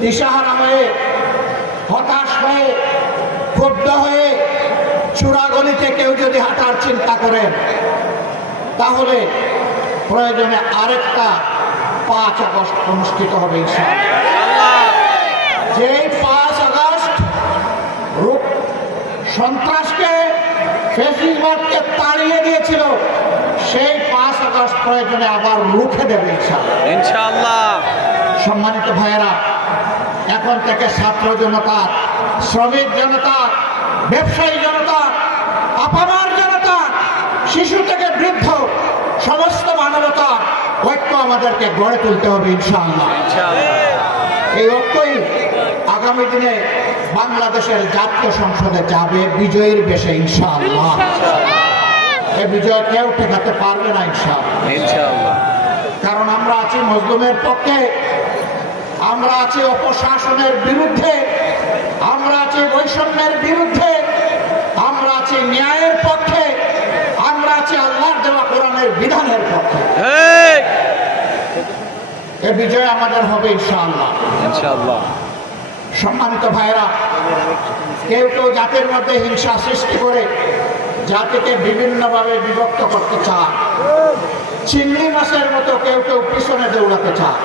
দিশাহারা হয়ে, হতাশ হয়ে, ক্ষুব্ধ হয়ে চূড়াগলিতে কেউ যদি হাঁটার চিন্তা করেন, তাহলে প্রয়োজনে আরেকটা 5 আগস্ট অনুষ্ঠিত হবে ইনশাআল্লাহ। যেই 5 আগস্ট সন্ত্রাসকে, ফ্যাসিবাদকে তাড়িয়ে দিয়েছিল, সেই 5 আগস্ট প্রয়োজনে আবার রুখে দেবে ইনশাআল্লাহ। সম্মানিত ভাইয়েরা, এখন থেকে ছাত্র জনতা, শ্রমিক জনতা, ব্যবসায়ী জনতা, আপামার জনতা, শিশু থেকে বৃদ্ধ, সমস্ত মানবতা ঐক্য আমাদেরকে গড়ে তুলতে হবে ইনশাআল্লাহ। এই ঐক্যই আগামী দিনে বাংলাদেশের জাতীয় সংসদে যাবে বিজয়ীর বেশে ইনশাআল্লাহ। এই বিজয় কেউ ঠেকাতে পারবে না ইনশাআল্লাহ। কারণ আমরা আছি মজলুমের পক্ষে, আমরা আছি অপশাসনের বিরুদ্ধে, আমরা আছি বৈষম্যের বিরুদ্ধে, আমরা আছি ন্যায়ের পক্ষে, আমরা আছি আল্লাহর দেওয়া কোরআনের বিধানের পক্ষে। এই বিজয় আমাদের হবে ইনশাআল্লাহ। সম্মানিত ভাইয়েরা, কেউ কেউ জাতির মধ্যে হিংসা সৃষ্টি করে জাতিকে বিভিন্নভাবে বিভক্ত করতে চায়। চিংড়ি মাছের মতো কেউ কেউ পিছনে দৌড়াতে চায়।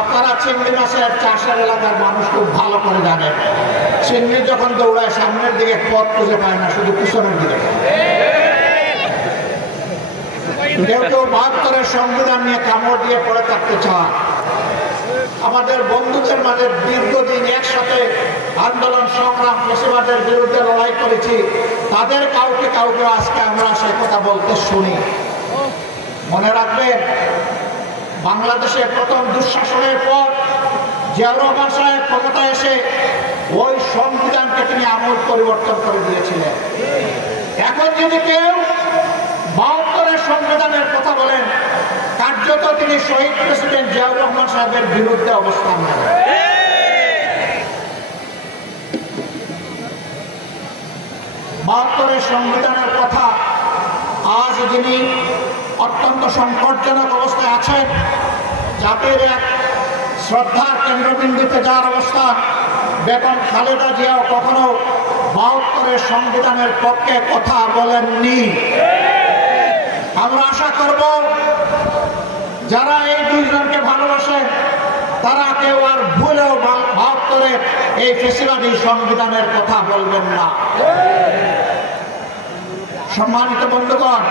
আপনারা চিংড়ি মাছের চাষের এলাকার মানুষ খুব ভালো করে জানেন, চিংড়ি যখন দৌড়ায় সামনের দিকে পথ খুঁজে পায় না, শুধু পিছনের দিকে। কেউ কেউ ৭২-এর সংবিধান নিয়ে কামড় দিয়ে পড়ে থাকতে চায়। আমাদের বন্ধুদের মাঝে দীর্ঘদিন একসাথে আন্দোলন সংগ্রাম, ফ্যাসিবাদের বিরুদ্ধে লড়াই করেছি, তাদের কাউকে কাউকে আজকে আমরা সে কথা বলতে শুনি। মনে রাখবেন, বাংলাদেশে প্রথম দুঃশাসনের পর জিয়াউর রহমান সাহেব ক্ষমতায় এসে ওই সংবিধানকে তিনি আমূল পরিবর্তন করে দিয়েছিলেন। এখন যদি কেউ ৭২-এর সংবিধানের কথা বলেন, কার্যত তিনি শহীদ প্রেসিডেন্ট জিয়াউর রহমান সাহেবের বিরুদ্ধে অবস্থান নেন। ৭২-এর সংবিধানের কথা আজ যিনি অত্যন্ত সংকটজনক অবস্থায় আছেন, জাতির এক শ্রদ্ধার কেন্দ্রবিন্দুতে যাওয়ার অবস্থা, বেগম খালেদা জিয়াও কখনো ৭২-এর সংবিধানের পক্ষে কথা বলেননি। আমরা আশা করব যারা এই দুইজনকে ভালোবাসে তারা কেউ আর ভুলেও ৭২-এর এই ফ্যাসিবাদী সংবিধানের কথা বলবেন না। সম্মানিত বন্ধুগণ,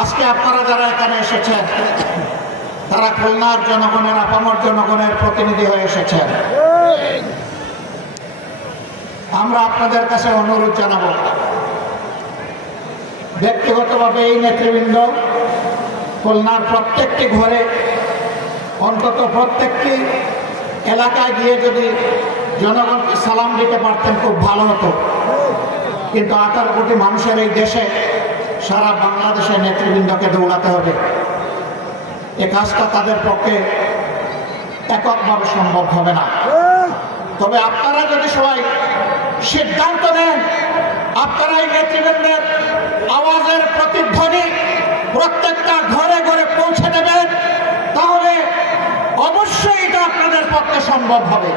আজকে আপনারা যারা এখানে এসেছেন তারা খুলনার জনগণের, আপামর জনগণের প্রতিনিধি হয়ে এসেছেন। আমরা আপনাদের কাছে অনুরোধ জানাব, ব্যক্তিগতভাবে এই নেতৃবৃন্দ খুলনার প্রত্যেকটি ঘরে, অন্তত প্রত্যেকটি এলাকায় গিয়ে যদি জনগণকে সালাম দিতে পারতেন খুব ভালো হতো। কিন্তু 18 কোটি মানুষের এই দেশে সারা বাংলাদেশের নেতৃবৃন্দকে দৌড়াতে হবে। এ কাজটা তাদের পক্ষে এককভাবে সম্ভব হবে না। তবে আপনারা যদি সবাই সিদ্ধান্ত নেন, আপনারা এই নেতৃবৃন্দের আওয়াজের প্রতিধ্বনি প্রত্যেকটা ঘরে ঘরে পৌঁছে দেবেন, তাহলে অবশ্যই এটা আপনাদের পক্ষে সম্ভব হবে।